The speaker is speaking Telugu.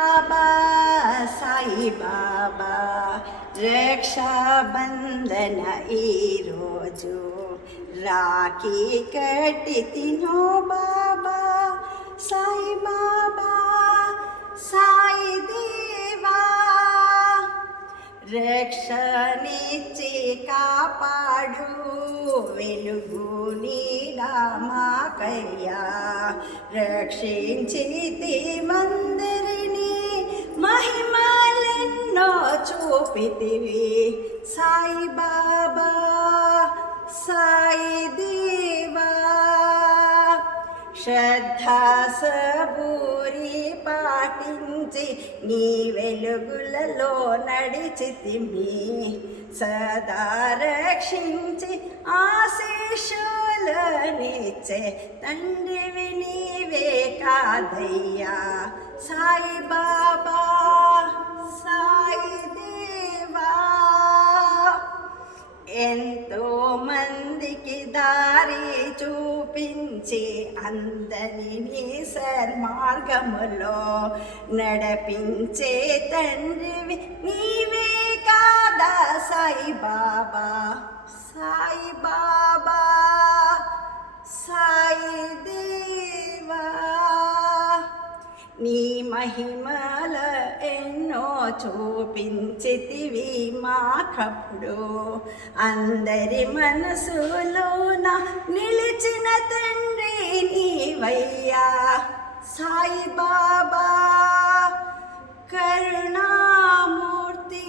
బాబా సాయి బాబా రక్షాబంధన ఈరోజు రాఖీ కట్టి తినో బాబా సాయి బాబా సాయి దేవా రక్షణిచ్చి కాపాడు వెలుగు నీడా మాకయ్యా రక్షించితి మందిరిని మహిమలెన్నో చూపితివి సాయి బాబా సాయి దేవా శ్రద్ధా సబూరి పాటించి నీ వెలుగులలో నడిచితిమి సదా రక్షించి ఆశీస్సులనిచ్చే తండ్రివి నీవే కాదయ్యా సాయి బాబా సాయి దేవా ఎంతో మందికి దారి చూపించి అందరినీ సన్మార్గములో నడిపించే తండ్రివి నీవే కాదా సాయి బాబా సాయి బాబా సాయి దేవా నీ మహిమల ఎన్నో చూపించితివి మాకప్పుడు అందరి మనసులోన నిలిచిన తండ్రి నీవయ్యా సాయి బాబా కరుణామూర్తి